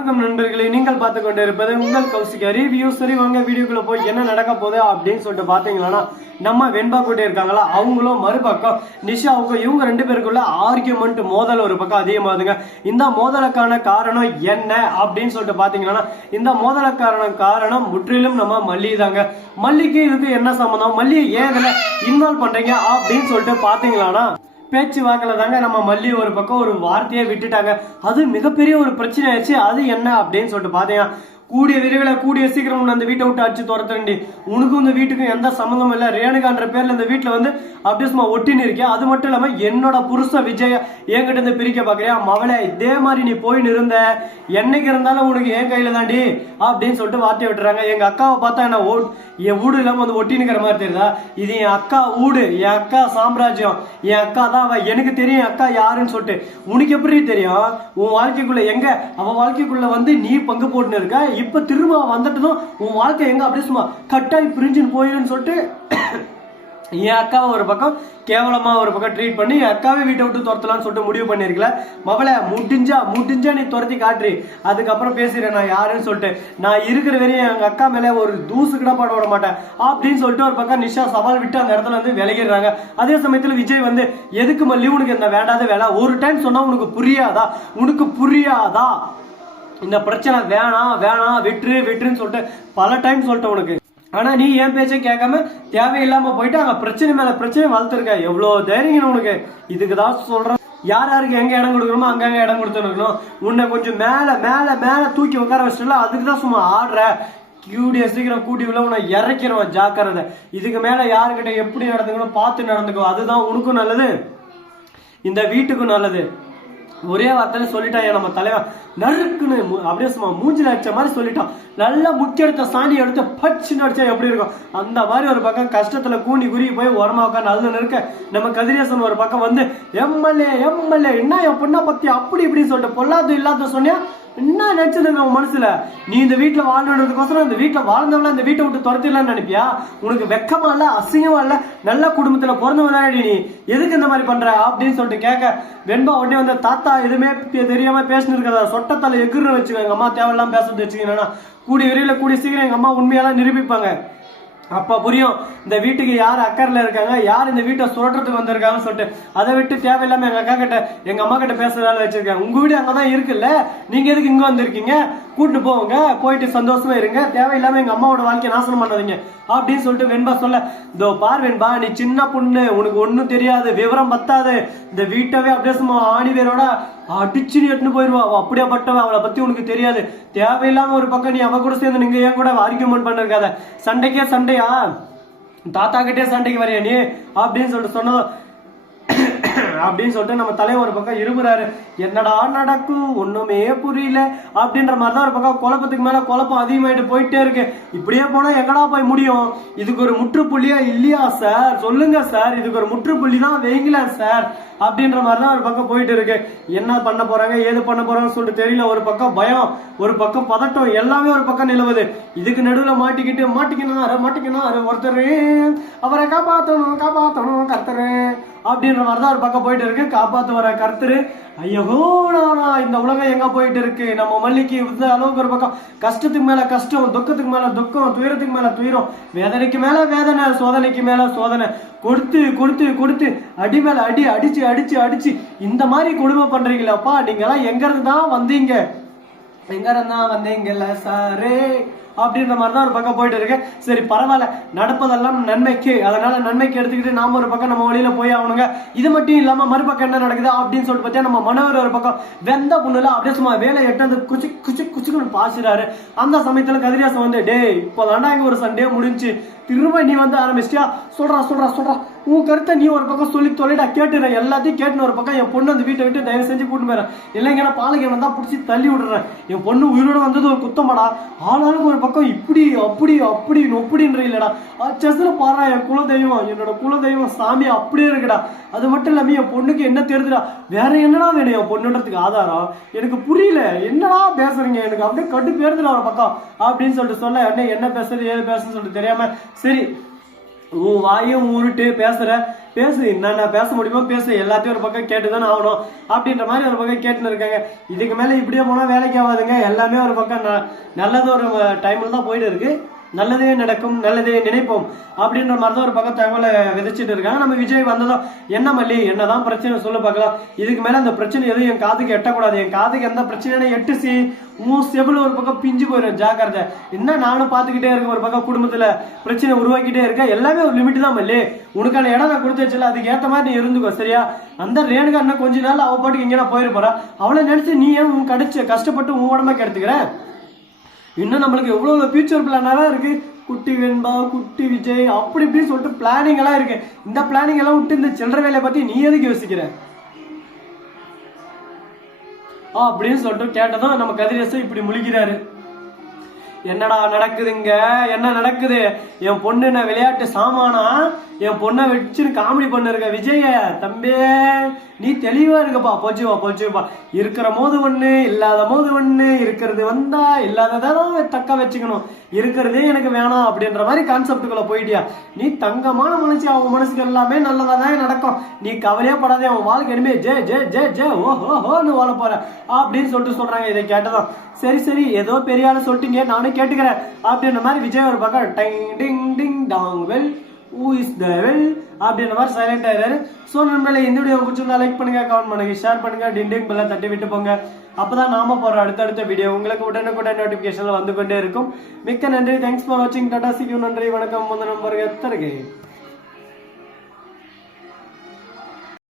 வணக்கம் நண்பர்களே, நீங்கள் பார்த்து கொண்டு இருப்பது உங்கள் கௌசிகா ரிவ்யூ. சரி வாங்க வீடியோக்குள்ள போய் என்ன நடக்க போகுது அப்படின்னு சொல்லிட்டு பாத்தீங்கன்னா, நம்ம வெண்பா கூட்டி இருக்காங்களா அவங்களும் மறுபக்கம் நிஷாவுக்கும் இவங்க ரெண்டு பேருக்குள்ள ஆர்கியூமெண்ட் மோதல் ஒரு பக்கம் அதிகமாகுதுங்க. இந்த மோதலுக்கான காரணம் என்ன அப்படின்னு சொல்லிட்டு பாத்தீங்கன்னா, இந்த மோதலுக்கான காரணம் முற்றிலும் நம்ம மல்லி தாங்க. மல்லிக்கு இதுக்கு என்ன சம்பந்தம், மல்லியை ஏன் இதுல இன்வால்வ் பண்றீங்க அப்படின்னு சொல்லிட்டு பாத்தீங்கன்னா, பேச்சு வாக்கில் தாங்க நம்ம மல்லி ஒரு பக்கம் ஒரு வார்த்தையை விட்டுட்டாங்க. அது மிகப்பெரிய ஒரு பிரச்சனை ஆயிடுச்சு. அது என்ன அப்படின்னு சொல்லிட்டு பாத்தீங்கன்னா, கூடிய விரைவில் கூடிய சீக்கிரம் உன்னை அந்த வீட்டை விட்டு அடிச்சு துரத்துண்டி, உனக்கும் இந்த வீட்டுக்கும் எந்த சம்மந்தமும் இல்லை, ரேணுகான்ற பேர்ல இந்த வீட்டில் வந்து அப்படியே சும்மா ஒட்டின்னு இருக்கேன். அது மட்டும் இல்லாமல் என்னோட புருஷ விஜய என்கிட்ட இருந்து பிரிக்க பார்க்குறியா மவளே, இதே மாதிரி நீ போயின்னு இருந்த என்னைக்கு இருந்தாலும் உனக்கு என் கையில தாண்டி அப்படின்னு சொல்லிட்டு வார்த்தையை விட்டுறாங்க. எங்க அக்காவை பார்த்தா என்ன என் வீடு இல்லாமல் வந்து ஒட்டினுக்கிற மாதிரி தெரியுதா? இது என் அக்கா வீடு, என் அக்கா சாம்ராஜ்யம், என் அக்கா தான் அவ. எனக்கு தெரியும் அக்கா யாருன்னு சொல்லிட்டு. உனக்கு எப்படி தெரியும்? உன் வாழ்க்கைக்குள்ள எங்க அவன் வாழ்க்கைக்குள்ள வந்து நீ பங்கு போட்டுன்னு இருக்க. இப்ப திரும்ப வந்துட்டதும் உன் வாழ்க்கை எங்க அப்படியே சும்மா கட்டாய் பிரிஞ்சுன்னு போயிடுன்னு சொல்லிட்டு என் அக்காவை ஒரு பக்கம் கேவலமா ஒரு பக்கம் ட்ரீட் பண்ணி என் அக்காவே வீட்டை விட்டு துரத்தலாம்னு சொல்லிட்டு முடிவு பண்ணிருக்கல. மகளை முடிஞ்சா நீ துரத்தி காட்டுறி, அதுக்கப்புறம் பேசுறேன் நான் யாருன்னு சொல்லிட்டு. நான் இருக்கிற வரையும் எங்க அக்கா மேல ஒரு தூசு கூட பாட விட மாட்டேன் அப்படின்னு சொல்லிட்டு ஒரு பக்கம் நிஷா சவால் விட்டு அந்த இடத்துல வந்து விலகிடுறாங்க. அதே சமயத்துல விஜய் வந்து எதுக்கு மல்லி உனக்கு இந்த வேண்டாத வேலை, ஒரு டைம் சொன்னா உனக்கு புரியாதா இந்த பிரச்சனை வேணாம் வெற்றுன்னு சொல்லிட்டு பல டைம் சொல்லிட்டேன் உனக்கு. ஆனா நீ என் பேச்சை கேட்காம தேவையில்லாம போயிட்டு அங்க பிரச்சனை மேல பிரச்சனை வளர்த்துருக்க. எவ்வளவு தைரியம் உனக்கு? இதுக்குதான் சொல்றேன், யாருக்கு எங்க இடம் கொடுக்கணுமோ அங்கங்க இடம் கொடுத்துருக்கணும். உன்னை கொஞ்சம் மேல தூக்கி உட்கார வச்சுல, அதுக்குதான் சும்மா ஆடுற. கூடிய சீக்கிரம் கூட்டி உள்ள உன்னை இறக்கிறவன் ஜாக்கிரதை. இதுக்கு மேல யாருக்கிட்ட எப்படி நடந்துக்கணும் பார்த்து நடந்துக்கோ. அதுதான் உனக்கும் நல்லது, இந்த வீட்டுக்கும் நல்லது. ஒரே வார்த்தையில சொல்லிட்டான் நம்ம தலைவன். நறுக்குன்னு அப்படியே சும்மா மூஞ்சில அடிச்ச மாதிரி சொல்லிட்டான். நல்லா முக்கியெடுத்த சாணி எடுத்து பச்சுன்னு அடிச்சா எப்படி இருக்கும் அந்த மாதிரி ஒரு பக்கம் கஷ்டத்துல கூண்டி குறுகி போய் உரமா உட்காந்து நல்ல இருக்க. நம்ம கதிரேசன் ஒரு பக்கம் வந்து எம்எல்ஏ என்ன என் பொண்ணை பத்தி அப்படி இப்படின்னு சொல்லிட்டு பொல்லாத இல்லாத சொன்னியா. என்ன நினைச்சதுங்க உன் மனசுல? நீ இந்த வீட்டுல வாழ்றதுக்கோசரம் இந்த வீட்டுல வாழ்ந்தவங்கள இந்த வீட்டை விட்டு துரத்திடலான்னு நினைப்பியா? உனக்கு வெக்கமா இல்ல, அசிங்கமா இல்ல? நல்ல குடும்பத்துல பிறந்தவதானடி நீ, எதுக்கு இந்த மாதிரி பண்ற அப்படின்னு சொல்லிட்டு கேட்க, வெண்பா உடனே வந்து தாத்தா எதுவுமே தெரியாம பேசினு இருக்கிறதா சொட்டத்தால எகுன்னு வச்சுக்கோ. எங்க அம்மா தேவையெல்லாம் பேசுறது வச்சுக்கீங்கன்னா கூடிய விரைவில் கூடிய சீக்கிரம் எங்க அம்மா உண்மையெல்லாம் நிரூபிப்பாங்க. அப்ப புரியும் இந்த வீட்டுக்கு யார் அக்கறையில இருக்காங்க, யார் இந்த வீட்டை சுரட்டுறதுக்கு வந்திருக்காங்கன்னு சொல்லிட்டு. அதை விட்டு தேவையில்லாம எங்க அக்கா கிட்ட எங்க அம்மா கிட்ட பேசுறதால வச்சிருக்காங்க. உங்க வீடு அங்கதான் இருக்குல்ல, நீங்க எதுக்கு இங்க வந்திருக்கீங்க? கூட்டு போங்க, போயிட்டு சந்தோஷமா இருங்க, தேவையில்லாம எங்க அம்மாவோட வாழ்க்கையை நாசனம் பண்ணாதீங்க அப்படின்னு சொல்லிட்டு வெண்பா சொல்ல, இதோ பார் வெண்பா, நீ சின்ன பொண்ணு, உனக்கு ஒன்னும் தெரியாது, விவரம் பத்தாது. இந்த வீட்டவே அப்படியே சும்மா ஆணி வேரோட அடிச்சு எட்டுன்னு போயிருவா. அப்படியே பட்டவ, அவளை பத்தி உனக்கு தெரியாது. தேவையில்லாம ஒரு பக்கம் நீ அவ கூட சேர்ந்து நீங்க ஏன் கூட ஆர்கியூமெண்ட் பண்ணிருக்காத. சண்டைக்கே சண்டையா, தாத்தா கிட்டே சண்டைக்கு வரையா நீ அப்படின்னு சொல்லிட்டு சொன்னதும் அப்படின்னு சொல்லிட்டு நம்ம தலைவர் ஒரு பக்கம் இருமுறாரு. என்னடா நடக்கும் ஒண்ணுமே புரியல அப்படின்ற மாதிரிதான் ஒரு பக்கம் குழப்பத்துக்கு மேல குழப்பம் அதிகமாயிட்டு போயிட்டே இருக்கு. இப்படியே போனா எங்கடா போய் முடியும்? இதுக்கு ஒரு முற்றுப்புள்ளியா இல்லையா சார்? சொல்லுங்க சார், இதுக்கு ஒரு முற்றுப்புள்ளி தான் வைங்களா சார் அப்படின்ற மாதிரிதான் ஒரு பக்கம் போயிட்டு இருக்கு. என்ன பண்ண போறாங்க ஏது பண்ண போறாங்கன்னு சொல்லிட்டு தெரியல. ஒரு பக்கம் பயம், ஒரு பக்கம் பதட்டம், எல்லாமே ஒரு பக்கம் நிலவுது. இதுக்கு நடுவுல மாட்டிக்கணும் ஒருத்தர் அவரை காப்பாத்தணும் கர்த்தரு அப்படின்ற மாதிரிதான் ஒரு பக்கம் போயிட்டு இருக்கு. காப்பாத்து வர கர்த்தரு ஐயோ நானா, இந்த உலகம் எங்க போயிட்டு இருக்கு? நம்ம மல்லிக்கு இந்த அளவுக்கு ஒரு பக்கம் கஷ்டத்துக்கு மேல கஷ்டம், துக்கத்துக்கு மேல துக்கம், துயரத்துக்கு மேல துயரம், வேதனைக்கு மேல வேதனை, சோதனைக்கு மேல சோதனை, கொடுத்து அடி மேல அடி, அடிச்சு இந்த மாதிரி கொடுமை பண்றீங்களாப்பா. நீங்க எல்லாம் எங்க இருந்து தான் வந்தீங்கல்ல சாரே அப்படின்ற மாதிரிதான் ஒரு பக்கம் போயிட்டு இருக்கு. சரி பரவாயில்ல, நடப்பதெல்லாம் நன்மைக்கு, அதனால நன்மைக்கு எடுத்துக்கிட்டு நாம ஒரு பக்கம் நம்ம வழியில போய் ஆகணுங்க. இது மட்டும் இல்லாம மறுபக்கம் என்ன நடக்குது அப்படின்னு சொல்லிட்டு பார்த்தா, நம்ம மனோகர் ஒரு பக்கம் வெந்த புண்ணுல அப்படியே சும்மா வேலை எட்டாந்து குச்சின்னு பாசுறாரு. அந்த சமயத்துல கதிராசன் வந்து, டே இப்போதாண்டா இங்க ஒரு சண்டே முடிஞ்சு, திரும்ப நீ வந்து ஆரம்பிச்சிட்டியா? சொல்றா உன் கருத்தை நீ ஒரு பக்கம் சொல்லி தொலைடா, கேட்டுறேன், எல்லாத்தையும் கேட்டுன்னு ஒரு பக்கம் என் பொண்ணு அந்த வீட்டை விட்டு தயவு செஞ்சு கூட்டு போயிடறேன். இல்லைங்கன்னா பாலகை வந்தா பிடிச்சி தள்ளி விடுறேன். என் பொண்ணு உயிரோட வந்தது ஒரு குத்தமாடா. ஆனாலும் ஒரு பக்கம் இப்படி நொப்படின்ற இல்லடா. செஸ்ல பாரு, என் குலதெய்வம், என்னோட குலதெய்வம் சாமி அப்படியே இருக்குடா. அது மட்டும் இல்லாம என் பொண்ணுக்கு என்ன தெரியுதுடா, வேற என்னடா வேணும் என் பொண்ணுன்றதுக்கு ஆதாரம்? எனக்கு புரியல, என்னடா பேசுறீங்க, எனக்கு அப்படியே கட்டு பேருதுடா ஒரு பக்கம் அப்படின்னு சொல்லிட்டு சொல்ல, என்ன பேசுறது ஏது பேசுன்னு சொல்லிட்டு தெரியாம, சரி உன் வாயும் உருட்டு பேசு என்னென்ன பேச முடியுமோ பேசு, எல்லாத்தையும் ஒரு பக்கம் கேட்டுதானே ஆகணும் அப்படின்ற மாதிரி ஒரு பக்கம் கேட்டுன்னு இருக்காங்க. இதுக்கு மேல இப்படியே போனா வேலைக்கு ஆகாதுங்க. எல்லாமே ஒரு பக்கம் நல்லது ஒரு டைம்ல தான் போயிட்டு இருக்கு. நல்லதே நடக்கும், நல்லதே நினைப்போம் அப்படின்ற மாதிரி தான் ஒரு பக்கம் தகவலை விதைச்சிட்டு இருக்காங்க. நம்ம விஜய் வந்ததும் என்ன மல்லி என்னதான் பிரச்சனை சொல்ல பார்க்கலாம், இதுக்கு மேல அந்த பிரச்சனை எதுவும் என் காதுக்கு எட்டக்கூடாது, என் காதுக்கு எந்த பிரச்சனையான எட்டுசி செவில ஒரு பக்கம் பிஞ்சு போயிடும், ஜாக்கிரதை. என்ன நானும் பார்த்துக்கிட்டே இருக்கேன், ஒரு பக்கம் குடும்பத்துல பிரச்சனை உருவாக்கிட்டே இருக்கேன். எல்லாமே ஒரு லிமிட் தான் மல்லி, உனக்கான இடம் நான் கொடுத்து வச்சல, அதுக்கு ஏற்ற மாதிரி நீ இருந்துக்கோ சரியா. அந்த ரேணுகா இன்னும் கொஞ்ச நாள் அவ பாட்டுக்கு எங்கன்னா போயிட போறா, அவளை நினைச்சு நீ ஏன் கிடைச்சு கஷ்டப்பட்டு உன் உடம்பா கெடுத்துக்கிற. இன்னும் நம்மளுக்கு எவ்வளவு ஃபியூச்சர் பிளானெல்லாம் இருக்கு, குட்டி வெண்பா குட்டி விஜய் அப்படி இப்படின்னு சொல்லிட்டு பிளானிங் எல்லாம் இருக்கு. இந்த பிளானிங் எல்லாம் விட்டு இந்த சில்லற வேலையை பத்தி நீ எதுக்கு யோசிக்கிற அப்படின்னு சொல்லிட்டு கேட்டதும் நம்ம கதிரேசன் இப்படி முழிக்கிறாரு. என்னடா நடக்குதுங்க, என்ன நடக்குது, என் பொண்ணு என்ன விளையாட்டு சாமானா, என் பொண்ணை வச்சுன்னு காமெடி பண்ண இருக்க விஜய தம்பி, நீ தெளிவா இருக்கப்பா, போச்சுப்பா. இருக்கிற போது ஒண்ணு, இல்லாத போது ஒண்ணு, இருக்கிறது வந்தா இல்லாததான் தக்க வச்சுக்கணும், இருக்கிறதே எனக்கு வேணாம் அப்படின்ற மாதிரி கான்செப்டுக்குள்ள போயிட்டியா. நீ தங்கமான மனுஷி, அவன் மனசுக்கு எல்லாமே நல்லதாதான் நடக்கும், நீ கவலையே படாதே, அவன் வாழ்க்கை இனிமே ஜே ஓஹோன்னு வாழ போற அப்படின்னு சொல்லிட்டு சொல்றாங்க. இதை கேட்டதும் சரி ஏதோ பெரிய ஆளு சொல்லிட்டீங்க, நானும் கேட்டுக்கிறேன் அப்படின்ற மாதிரி விஜய் ஒரு பக்கம் டைங் டிங் டிங் டாங் வெல் ஊ இஸ் த வெல் அப்படின்ற மாதிரி சைலண்ட் ஆயிடுறாரு. ஸோ நம்மளால இந்த வீடியோ பிடிச்சிருந்தா லைக் பண்ணுங்க, கமெண்ட் பண்ணுங்க, ஷேர் பண்ணுங்க, டிண்டிங் பெல்ல தட்டி விட்டு போங்க. அப்பதான் நாம போற அடுத்தடுத்த வீடியோ உங்களுக்கு உடனுக்குடன் நோட்டிபிகேஷன்ல வந்து கொண்டே இருக்கும். மிக்க நன்றி, தேங்க்ஸ் ஃபார் வாட்சிங், டாடா, see you, நன்றி, வணக்கம், முந்த நம்பருக்கு தருகை.